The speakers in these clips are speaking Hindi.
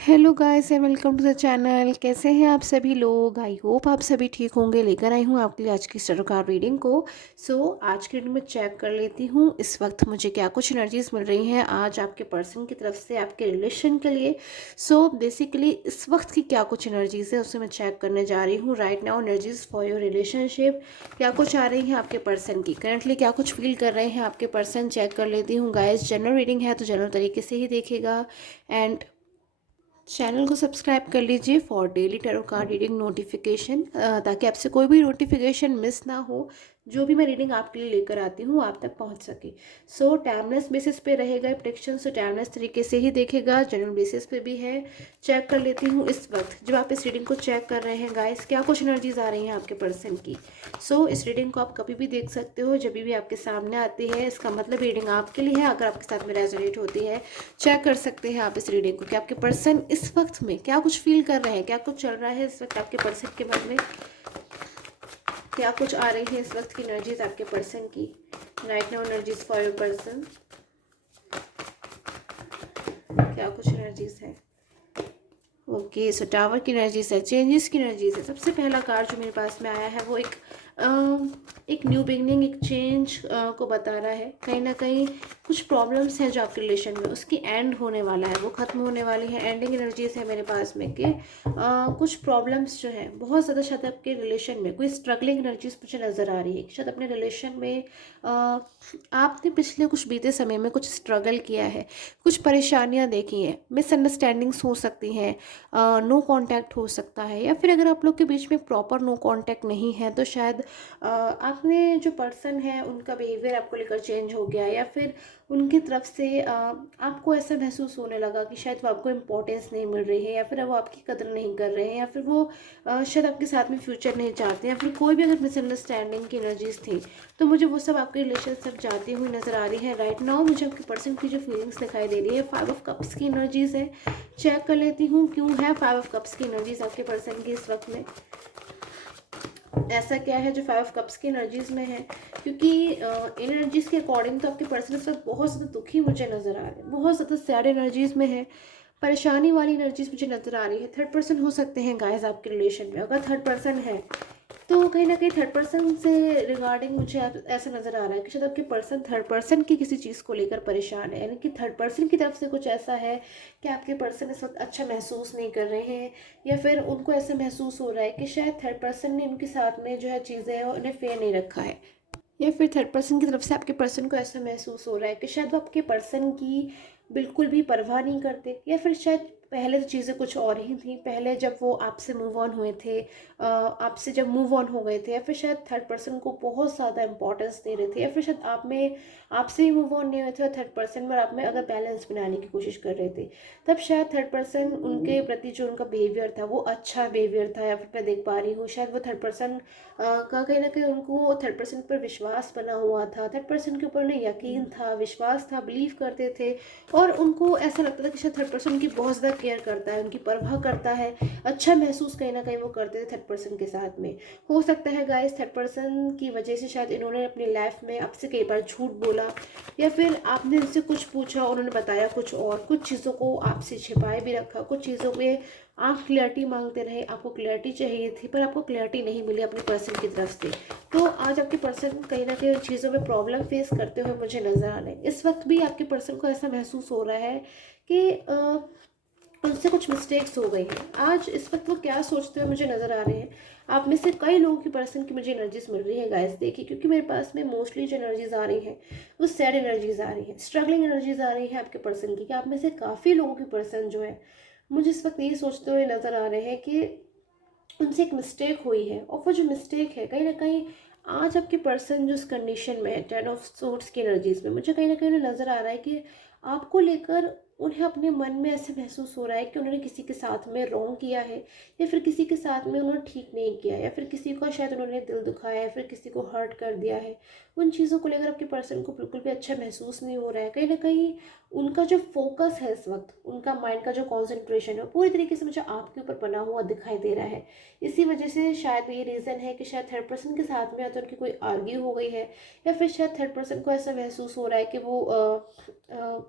Hello guys and welcome to the channel. कैसे हैं आप सभी लोग? आई होप आप सभी ठीक होंगे। लेकर आई हूँ आपके लिए आज की स्टार कार्ड रीडिंग को। आज की रीडिंग में चेक कर लेती हूँ इस वक्त मुझे क्या कुछ एनर्जीज मिल रही हैं आज आपके पर्सन की तरफ से आपके रिलेशन के लिए। बेसिकली इस वक्त की क्या कुछ एनर्जीज है उसे मैं चेक करने जा रही हूँ। Right now energies for your relationship क्या कुछ आ रही हैं आपके पर्सन की, करंटली क्या कुछ फील कर रहे हैं आपके पर्सन, चेक कर लेती हूँ। गाइस जनरल रीडिंग है तो जनरल तरीके से ही देखेगा एंड चैनल को सब्सक्राइब कर लीजिए for daily tarot card reading notification, ताकि आपसे कोई भी नोटिफिकेशन मिस ना हो। जो भी मैं रीडिंग आपके लिए लेकर आती हूँ आप तक पहुँच सके। टाइमलेस बेसिस पे रहेगा प्रेडिक्शन, टाइमलेस तरीके से ही देखेगा। जनरल बेसिस पे भी है। चेक कर लेती हूँ इस वक्त जब आप इस रीडिंग को चेक कर रहे हैं गाइस क्या कुछ एनर्जीज आ रही हैं आपके पर्सन की। इस रीडिंग को आप कभी भी देख सकते हो जब भी आपके सामने आती है। इसका मतलब रीडिंग आपके लिए है। अगर आपके साथ में रेजोनेट होती है चेक कर सकते हैं आप इस रीडिंग को कि आपके पर्सन इस वक्त में क्या कुछ फील कर रहे हैं, क्या कुछ चल रहा है इस वक्त आपके पर्सन के मन में, क्या कुछ आ रही है इस वक्त की एनर्जीज आपके पर्सन की। Right now energies for your person क्या कुछ एनर्जीज है। ओके टावर की एनर्जीज है, चेंजेस की एनर्जीज है। सबसे पहला कार्ड जो मेरे पास में आया है वो एक न्यू बिगनिंग, एक चेंज को बता रहा है। कहीं ना कहीं कुछ प्रॉब्लम्स हैं जो आपके रिलेशन में उसकी एंड होने वाला है, वो खत्म होने वाली है। एंडिंग एनर्जीज है मेरे पास में कि कुछ प्रॉब्लम्स जो है बहुत ज़्यादा शायद आपके रिलेशन में कोई स्ट्रगलिंग एनर्जीज मुझे नज़र आ रही है। शायद अपने रिलेशन में आपने पिछले कुछ बीते समय में कुछ स्ट्रगल किया है, कुछ परेशानियां देखी हैं, मिसअंडरस्टैंडिंग्स हो सकती हैं, नो कांटेक्ट हो सकता है, या फिर अगर आप लोग के बीच में प्रॉपर नो कांटेक्ट नहीं है तो शायद आपने जो पर्सन है उनका बिहेवियर आपको लेकर चेंज हो गया, या फिर उनकी तरफ से आपको ऐसा महसूस होने लगा कि शायद वो आपको इम्पोर्टेंस नहीं मिल रही है, या फिर वो आपकी कदर नहीं कर रहे हैं, या फिर वो शायद आपके साथ में फ्यूचर नहीं चाहते, या फिर कोई भी अगर मिसअंडरस्टैंडिंग की एनर्जीज थी तो मुझे वो सब आपके रिलेशन सब जाती हुई नजर आ रही है। राइट नाउ मुझे आपके पर्सन की जो फीलिंग्स दिखाई दे रही है 5 ऑफ कप्स की एनर्जीज है। चेक कर लेती हूँ क्यों है 5 ऑफ कप्स की एनर्जीज आपके पर्सन की इस वक्त में। ऐसा क्या है जो 5 कप्स की एनर्जीज में है, क्योंकि एनर्जीज के अकॉर्डिंग तो आपके पर्सन इस वक्त बहुत ज़्यादा दुखी मुझे नज़र आ रहे हैं, बहुत ज़्यादा सैड एनर्जीज में है, परेशानी वाली एनर्जीज मुझे नज़र आ रही है। थर्ड पर्सन हो सकते हैं गाइस आपके रिलेशन में। अगर थर्ड पर्सन है तो कहीं ना कहीं थर्ड पर्सन से रिगार्डिंग मुझे ऐसा नज़र आ रहा है कि शायद आपके पर्सन थर्ड पर्सन की किसी चीज़ को लेकर परेशान है, यानी कि थर्ड पर्सन की तरफ से कुछ ऐसा है कि आपके पर्सन इस वक्त अच्छा महसूस नहीं कर रहे हैं, या फिर उनको ऐसा महसूस हो रहा है कि शायद थर्ड पर्सन ने उनके साथ में जो है चीज़ें हैं उन्हें फेयर नहीं रखा है, या फिर थर्ड पर्सन की तरफ से आपके पर्सन को ऐसा महसूस हो रहा है कि शायद वो आपके पर्सन की बिल्कुल भी परवाह नहीं करते, या फिर शायद पहले तो चीज़ें कुछ और ही थी। पहले जब वो आपसे मूव ऑन हुए थे, आपसे जब मूव ऑन हो गए थे, या फिर शायद थर्ड पर्सन को बहुत ज़्यादा इंपॉर्टेंस दे रहे थे, या फिर शायद आपसे ही मूव ऑन नहीं हुए थे और थर्ड पर्सन में और आप में अगर बैलेंस बनाने की कोशिश कर रहे थे, तब शायद थर्ड पर्सन उनके प्रति जो उनका बिहेवियर था वो अच्छा बिहेवियर था, या फिर मैं देख पा रही हूँ शायद वो थर्ड पर्सन का कहीं ना कहीं उनको थर्ड पर्सन पर विश्वास बना हुआ था, थर्ड पर्सन के ऊपर उन्हें यकीन था, विश्वास था, बिलीव करते थे, और उनको ऐसा लगता था कि शायद थर्ड पर्सन उनकी बहुत ज़्यादा केयर करता है, उनकी परवाह करता है, अच्छा महसूस कहीं ना कहीं वो करते थे थर्ड पर्सन के साथ में। हो सकता है गाइस थर्ड पर्सन की वजह से शायद इन्होंने अपनी लाइफ में आपसे कई बार झूठ बोला, या फिर आपने इनसे कुछ पूछा उन्होंने बताया कुछ और, कुछ चीज़ों को आपसे छिपाए भी रखा, कुछ चीज़ों में आप क्लैरिटी मांगते रहे, आपको क्लैरिटी चाहिए थी पर आपको क्लैरिटी नहीं मिली अपने पर्सन की तरफ से। तो आज आपके पर्सन कहीं ना कहीं चीज़ों में प्रॉब्लम फेस करते हुए मुझे नजर आ रहे हैं। इस वक्त भी आपके पर्सन को ऐसा महसूस हो रहा है कि उनसे कुछ मिस्टेक्स हो गई हैं। आज इस वक्त वो क्या सोचते हुए मुझे नज़र आ रहे हैं। आप में से कई लोगों की पर्सन की मुझे एनर्जीज मिल रही है गाइस, देखिए, क्योंकि मेरे पास में मोस्टली जो एनर्जीज आ रही हैं वो सैड एनर्जीज आ रही हैं, स्ट्रगलिंग एनर्जीज आ रही है आपके पर्सन की, कि आप में से काफ़ी लोगों की पर्सन जो है मुझे इस वक्त ये सोचते हुए नज़र आ रहे हैं कि उनसे एक मिस्टेक हुई है, और वो जो मिस्टेक है कहीं ना कहीं आज आपके पर्सन जो इस कंडीशन में है 10 ऑफ सोर्ट्स की एनर्जीज में, मुझे कहीं ना कहीं उन्हें नज़र आ रहा है कि आपको लेकर उन्हें अपने मन में ऐसे महसूस हो रहा है कि उन्होंने किसी के साथ में रॉन्ग किया है, या फिर किसी के साथ में उन्होंने ठीक नहीं किया, या फिर किसी को शायद उन्होंने दिल दुखाया, या फिर किसी को हर्ट कर दिया है। उन चीज़ों को लेकर आपके पर्सन को बिल्कुल भी अच्छा महसूस नहीं हो रहा है। कहीं न कहीं उनका जो फ़ोकस है इस वक़्त, उनका माइंड का जो कॉन्सन्ट्रेशन है, वो पूरी तरीके से मुझे आपके ऊपर बना हुआ दिखाई दे रहा है। इसी वजह से शायद ये रीज़न है कि शायद थर्ड पर्सन के साथ में या तो उनकी कोई आर्ग्यू हो गई है, या फिर शायद थर्ड पर्सन को ऐसा महसूस हो रहा है कि वो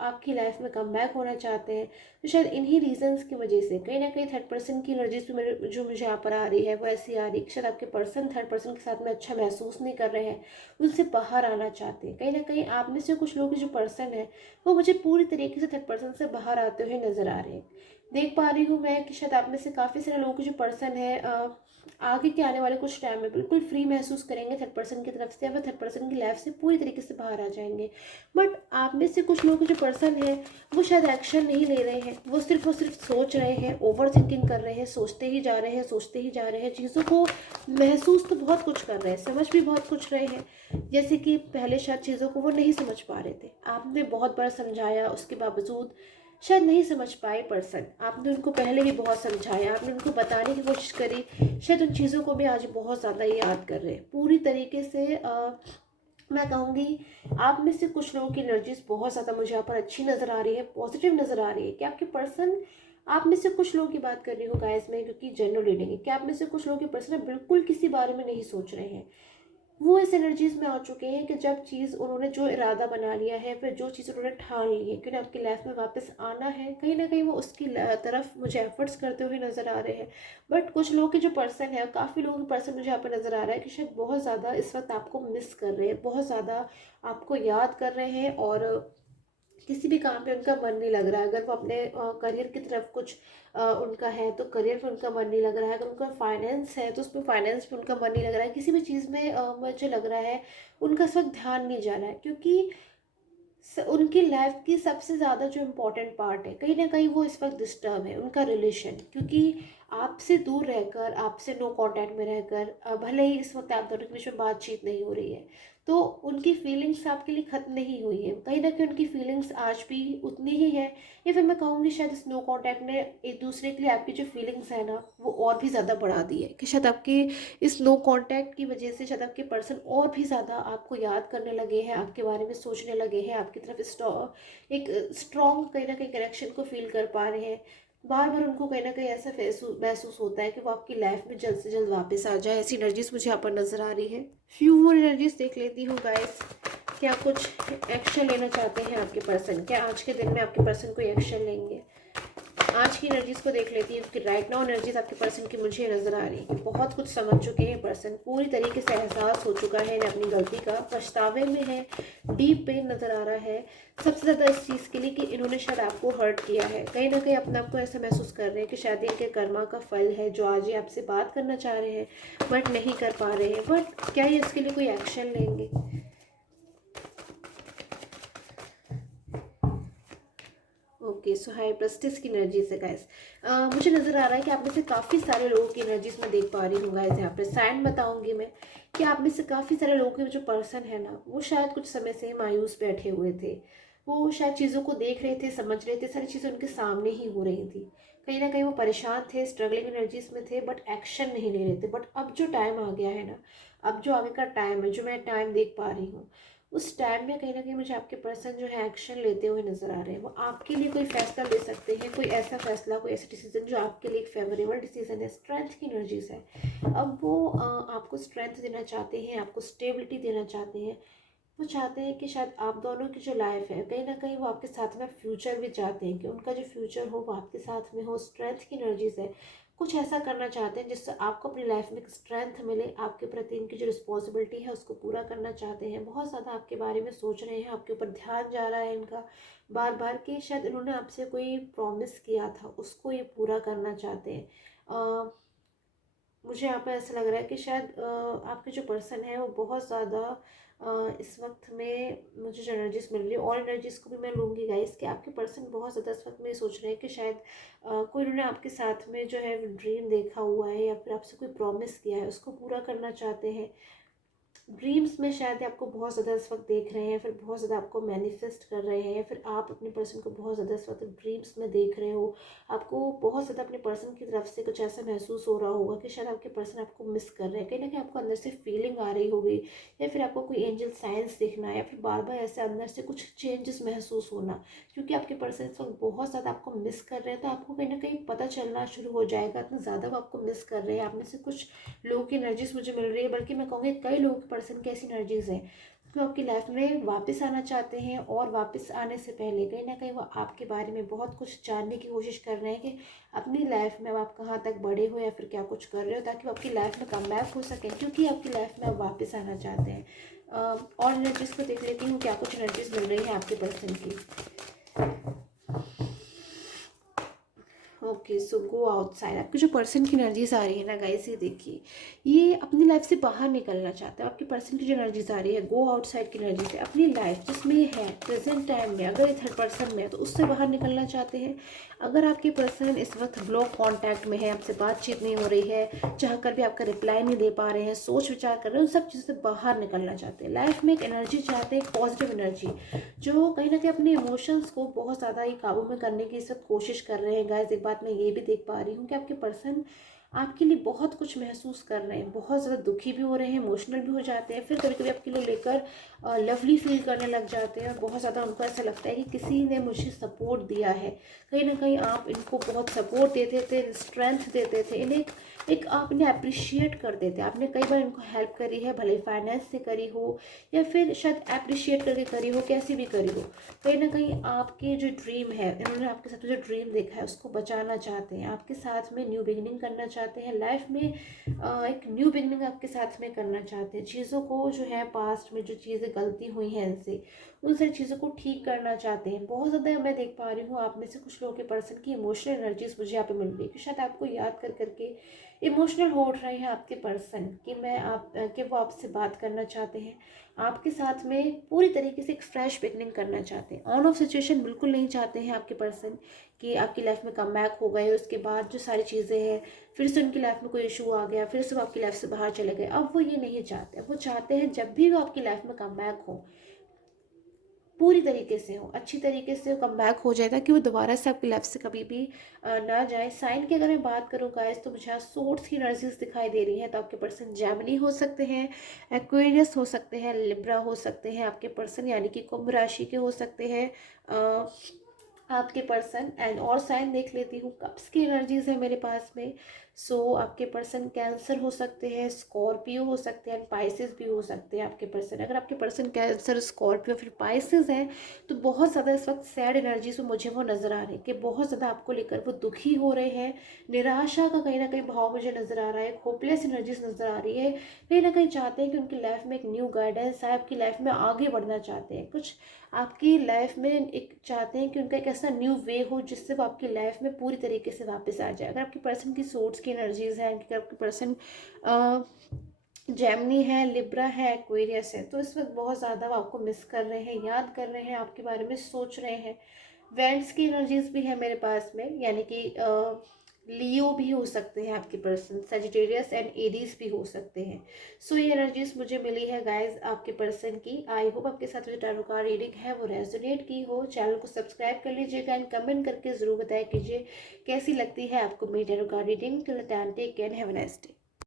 आपकी लाइफ़ में कमबैक होना चाहते हैं। तो शायद इन्हीं रीज़न्स की वजह से कहीं न कहीं थर्ड पर्सन की एनर्जीज़ भी मेरे जो मुझे यहाँ पर आ रही है, वो ऐसी आ रही है कि शायद आपके पर्सन थर्ड पर्सन के साथ में अच्छा महसूस नहीं कर रहे हैं, उनसे बाहर आना चाहते हैं। कहीं न कहीं आप में से कुछ लोग के जो पर्सन है, वो मुझे पूरी तरीके से थर्ड पर्सन से बाहर आते हुए नज़र आ रहे हैं। देख पा रही हूँ मैं कि शायद आप में से काफ़ी सारे लोगों के जो पर्सन है आगे के आने वाले कुछ टाइम में बिल्कुल फ्री महसूस करेंगे थर्ड पर्सन की तरफ से, या फिर थर्ड पर्सन की लाइफ से पूरी तरीके से बाहर आ जाएंगे। बट आप में से कुछ लोग जो पर्सन है, वो शायद एक्शन नहीं ले रहे हैं, वो सिर्फ और सिर्फ सोच रहे हैं, ओवर थिंकिंग कर रहे हैं, सोचते ही जा रहे हैं, सोचते ही जा रहे हैं, चीज़ों को महसूस तो बहुत कुछ कर रहे हैं, समझ भी बहुत कुछ रहे हैं। जैसे कि पहले शायद चीज़ों को वो नहीं समझ पा रहे थे, आपने बहुत बार समझाया, उसके बावजूद शायद नहीं समझ पाए पर्सन। आपने उनको पहले भी बहुत समझाया, आपने उनको बताने की कोशिश करी, शायद उन चीज़ों को भी आज बहुत ज़्यादा याद कर रहे हैं पूरी तरीके से। मैं कहूँगी आप में से कुछ लोगों की एनर्जीज बहुत ज़्यादा मुझे यहाँ पर अच्छी नज़र आ रही है, पॉजिटिव नज़र आ रही है कि आपके पर्सन, आप में से कुछ लोगों की बात कर रही हूँ गाइस में, क्योंकि जनरल रीडिंग है, कि आप में से कुछ लोगों के पर्सन बिल्कुल किसी बारे में नहीं सोच रहे हैं। वो इस एनर्जीज में आ चुके हैं कि जब चीज़ उन्होंने जो इरादा बना लिया है, फिर जो चीज़ उन्होंने ठान ली है कि उन्हें आपकी लाइफ में वापस आना है, कहीं ना कहीं वो उसकी तरफ मुझे एफर्ट्स करते हुए नज़र आ रहे हैं। बट कुछ लोग के जो पर्सन है, काफ़ी लोगों के पर्सन मुझे यहाँ पर नज़र आ रहा है कि शायद बहुत ज़्यादा इस वक्त आपको मिस कर रहे हैं, बहुत ज़्यादा आपको याद कर रहे हैं, और किसी भी काम पे उनका मन नहीं लग रहा है। अगर वो अपने करियर की तरफ कुछ उनका है तो करियर पे उनका मन नहीं लग रहा है, अगर उनका फाइनेंस है तो उसमें फाइनेंस पे उनका मन नहीं लग रहा है, किसी भी चीज़ में मुझे लग रहा है उनका इस वक्त ध्यान नहीं जा रहा है, क्योंकि उनकी लाइफ की सबसे ज़्यादा जो इम्पोर्टेंट पार्ट है, कहीं ना कहीं वो इस वक्त डिस्टर्ब है, उनका रिलेशन। क्योंकि आपसे दूर रहकर, आपसे नो कांटेक्ट में रहकर, भले ही इस वक्त आप दोनों के बीच में बातचीत नहीं हो रही है, तो उनकी फीलिंग्स आपके लिए ख़त्म नहीं हुई है, कहीं ना कहीं उनकी फीलिंग्स आज भी उतनी ही है, या फिर मैं कहूँगी शायद इस नो कांटेक्ट ने एक दूसरे के लिए आपकी जो फीलिंग्स है ना, वो और भी ज़्यादा बढ़ा दी है, कि शायद आपके इस नो कांटेक्ट की वजह से शायद आपके पर्सन और भी ज़्यादा आपको याद करने लगे हैं, आपके बारे में सोचने लगे हैं, आपकी तरफ एक स्ट्रॉन्ग कहीं ना कहीं कनेक्शन को फील कर पा रहे हैं। बार बार उनको कहीं ना कहीं ऐसा महसूस होता है कि वो आपकी लाइफ में जल्द से जल्द वापस आ जाए। ऐसी एनर्जीज मुझे यहाँ पर नज़र आ रही है। फ्यू मोर एनर्जीज देख लेती हूँ गाइस। क्या कुछ एक्शन लेना चाहते हैं आपके पर्सन? क्या आज के दिन में आपके पर्सन कोई एक्शन लेंगे? आज की एनर्जीज को देख लेती हूँ कि राइट नाउ एनर्जीज आपके पर्सन की मुझे नजर आ रही है। बहुत कुछ समझ चुके हैं पर्सन, पूरी तरीके से एहसास हो चुका है इन्हें अपनी गलती का, पछतावे में है, डीप पेन नजर आ रहा है सबसे ज़्यादा इस चीज़ के लिए कि इन्होंने शायद आपको हर्ट किया है। कहीं ना कहीं अपने आप को ऐसा महसूस कर रहे हैं कि शायद इनके कर्मा का फल है जो आज ये आपसे बात करना चाह रहे हैं बट नहीं कर पा रहे हैं। बट क्या ये इसके लिए कोई एक्शन लेंगे? ओके, सो हाई प्रेस्टिस की एनर्जीज है गाइस। मुझे नज़र आ रहा है कि आप में से काफ़ी सारे लोगों की एनर्जीज मैं देख पा रही हूँ गाइस। यहाँ पे साइन बताऊंगी मैं कि आप में से काफ़ी सारे लोगों के जो पर्सन है ना, वो शायद कुछ समय से मायूस बैठे हुए थे। वो शायद चीज़ों को देख रहे थे, समझ रहे थे, सारी चीज़ें उनके सामने ही हो रही थी। कहीं ना कहीं वो परेशान थे, स्ट्रगलिंग एनर्जीज में थे, बट एक्शन नहीं ले रहे थे। बट अब जो टाइम आ गया है ना, अब जो आगे का टाइम है, जो मैं टाइम देख पा रही हूँ, उस टाइम में कहीं ना कहीं मुझे आपके पर्सन जो है एक्शन लेते हुए नजर आ रहे हैं। वो आपके लिए कोई फैसला ले सकते हैं, कोई ऐसा फैसला, कोई ऐसा डिसीजन जो आपके लिए एक फेवरेबल डिसीजन है। स्ट्रेंथ की एनर्जीज है। अब वो आपको स्ट्रेंथ देना चाहते हैं, आपको स्टेबिलिटी देना चाहते हैं। वो चाहते हैं कि शायद आप दोनों की जो लाइफ है, कहीं ना कहीं वो आपके साथ में फ्यूचर भी चाहते हैं कि उनका जो फ्यूचर हो वो आपके साथ में हो। स्ट्रेंथ की एनर्जीज है। कुछ ऐसा करना चाहते हैं जिससे आपको अपनी लाइफ में एक स्ट्रेंथ मिले, आपके प्रति इनकी जो रिस्पॉन्सिबिलिटी है उसको पूरा करना चाहते हैं। बहुत ज़्यादा आपके बारे में सोच रहे हैं, आपके ऊपर ध्यान जा रहा है इनका बार बार, कि शायद इन्होंने आपसे कोई प्रॉमिस किया था उसको ये पूरा करना चाहते हैं। मुझे यहाँ पे ऐसा लग रहा है कि शायद आपके जो पर्सन है वो बहुत ज़्यादा इस वक्त में, मुझे जो एनर्जीज मिल रही है, और एनर्जीज को भी मैं लूँगी गाइस, कि आपके पर्सन बहुत ज़्यादा इस वक्त में सोच रहे हैं कि शायद कोई उन्होंने आपके साथ में जो है ड्रीम देखा हुआ है, या फिर आपसे कोई प्रॉमिस किया है उसको पूरा करना चाहते हैं। ड्रीम्स में शायद आपको बहुत ज़्यादा इस वक्त देख रहे हैं, फिर बहुत ज़्यादा आपको मैनिफेस्ट कर रहे हैं, फिर आप अपने पर्सन को बहुत ज़्यादा इस वक्त ड्रीम्स में देख रहे हो। आपको बहुत ज़्यादा अपने पर्सन की तरफ से कुछ ऐसा महसूस हो रहा होगा कि शायद आपके पर्सन आपको मिस कर रहे हैं, कहीं ना कहीं आपको अंदर से फीलिंग आ रही होगी, या फिर आपको कोई एंजल साइंस दिखना, या फिर बार बार ऐसे अंदर से कुछ चेंजेस महसूस होना, क्योंकि आपके पर्सन इस वक्त बहुत ज़्यादा आपको मिस कर रहे हैं। तो आपको कहीं ना कहीं पता चलना शुरू हो जाएगा, इतना ज़्यादा वो आपको मिस कर रहे हैं। आप में से कुछ लोगों की एनर्जीज मुझे मिल रही है, बल्कि मैं कहूँगी कई लोगों के पर्सन की ऐसी एनर्जीज हैं जो आपकी लाइफ में वापस आना चाहते हैं, और वापस आने से पहले कहीं ना कहीं वो आपके बारे में बहुत कुछ जानने की कोशिश कर रहे हैं कि अपनी लाइफ में अब आप कहाँ तक बड़े हो या फिर क्या कुछ कर रहे हो, ताकि वो आपकी लाइफ में कम बैक हो सकें, क्योंकि आपकी लाइफ में आप वापस आना चाहते हैं। और एनर्जीज को देख लेती हूँ क्या कुछ एनर्जीज मिल रही है आपके पर्सन की। ओके, सो गो आउटसाइड। आपकी जो पर्सन की एनर्जीज आ रही है ना गाइस, ये देखिए, ये अपनी लाइफ से बाहर निकलना चाहते हैं। आपके पर्सन की जो एनर्जीज आ रही है गो आउटसाइड की एनर्जी से, अपनी लाइफ जिसमें ये है प्रेजेंट टाइम में, अगर ये थर्ड पर्सन में है तो उससे बाहर निकलना चाहते हैं। अगर आपके पर्सन इस वक्त ब्लॉक कॉन्टैक्ट में है, आपसे बातचीत नहीं हो रही है, चाह कर भी आपका रिप्लाई नहीं दे पा रहे हैं, सोच विचार कर रहे हैं, उन सब चीज़ों से बाहर निकलना चाहते हैं। लाइफ में एक एनर्जी चाहते हैं, एक पॉजिटिव एनर्जी, जो कहीं ना कहीं अपने इमोशंस को बहुत ज़्यादा ही काबू में करने की इस वक्त कोशिश कर रहे हैं। गाइस, एक बात मैं ये भी देख पा रही हूँ कि आपके पर्सन आपके लिए बहुत कुछ महसूस कर रहे हैं, बहुत ज़्यादा दुखी भी हो रहे हैं, इमोशनल भी हो जाते हैं, फिर कभी कभी आपके लिए लेकर लवली फील करने लग जाते हैं, और बहुत ज़्यादा उनको ऐसा लगता है कि किसी ने मुझे सपोर्ट दिया है। कहीं ना कहीं आप इनको बहुत सपोर्ट देते थे, स्ट्रेंथ देते थे, इन्हें एक आप इन्हें अप्रिशिएट करते थे। आपने कई बार इनको हेल्प करी है, भले फाइनेंस से करी हो या फिर शायद अप्रिशिएट करके करी हो, कैसी भी करी हो। कहीं ना कहीं आपके जो ड्रीम है, इन्होंने आपके साथ जो ड्रीम देखा है उसको बचाना चाहते हैं, आपके साथ में न्यू बिगिनिंग करना चाहते हैं लाइफ में। एक न्यू बिगिनिंग आपके साथ में करना चाहते हैं। चीज़ों को जो है पास्ट में जो चीज़ें गलती हुई हैं इनसे, उन सारी चीज़ों को ठीक करना चाहते हैं। बहुत ज़्यादा मैं देख पा रही हूँ आप में से कुछ लोगों के पर्सन की इमोशनल एनर्जीज मुझे यहाँ पे मिल रही है, कि शायद आपको याद कर करके इमोशनल हो रहे हैं आपके पर्सन, कि वो आपसे बात करना चाहते हैं, आपके साथ में पूरी तरीके से एक फ्रेश बिगनिंग करना चाहते हैं। ऑन ऑफ सिचुएशन बिल्कुल नहीं चाहते हैं आपके पर्सन, कि आपकी लाइफ में कम बैक हो गए, उसके बाद जो सारी चीज़ें हैं फिर से उनकी लाइफ में कोई इशू आ गया, फिर से वो आपकी लाइफ से बाहर चले गए। अब वो ये नहीं चाहते। वो चाहते हैं जब भी वो आपकी लाइफ में कम बैक हो, पूरी तरीके से हो, अच्छी तरीके से कम बैक हो जाए, ताकि वो दोबारा से आपकी लाइफ से कभी भी ना जाए। साइन की अगर मैं बात करूँ गाइस, तो मुझे सोर्स की एनर्जीज दिखाई दे रही हैं। तो आपके पर्सन जेमिनी हो सकते हैं, एक्वेरियस हो सकते हैं, लिब्रा हो सकते हैं आपके पर्सन, यानी कि कुंभ राशि के हो सकते हैं आपके पर्सन। एंड और साइन देख लेती हूँ, कप्स की एनर्जीज है मेरे पास में। सो आपके पर्सन कैंसर हो सकते हैं, स्कॉर्पियो हो सकते हैं, पाइसेस भी हो सकते हैं आपके पर्सन। अगर आपके पर्सन कैंसर, स्कॉर्पियो फिर पाइसेस हैं, तो बहुत ज़्यादा इस वक्त सैड एनर्जीज में मुझे वो नज़र आ रही है, कि बहुत ज़्यादा आपको लेकर वो दुखी हो रहे हैं। निराशा का कहीं ना कहीं भाव मुझे नज़र आ रहा है, होपलेस एनर्जीज नज़र आ रही है। कहीं ना कहीं चाहते हैं कि उनकी लाइफ में एक न्यू गाइडेंस आए, आपकी लाइफ में आगे बढ़ना चाहते हैं, कुछ आपकी लाइफ में एक चाहते हैं कि उनका एक ऐसा न्यू वे हो जिससे वो आपकी लाइफ में पूरी तरीके से वापस आ जाए। अगर आपकी पर्सन की सोर्स की एनर्जीज है, अगर आपकी पर्सन जेमिनी है, लिब्रा है, एक्वेरियस है, तो इस वक्त बहुत ज़्यादा वो आपको मिस कर रहे हैं, याद कर रहे हैं, आपके बारे में सोच रहे हैं। वेंट्स की एनर्जीज भी है मेरे पास में, यानी कि लियो भी हो सकते हैं आपके पर्सन, सेजिटेरियस एंड एरीज भी हो सकते हैं। सो ये एनर्जीज मुझे मिली है गाइज आपके पर्सन की। आई होप आपके साथ जो टैरो कार्ड रीडिंग है वो रेजोनेट की हो। चैनल को सब्सक्राइब कर लीजिएगा एंड कमेंट करके ज़रूर बताया कीजिए कैसी लगती है आपको मेरी tarot card reading. Till the time take care, have a nice day.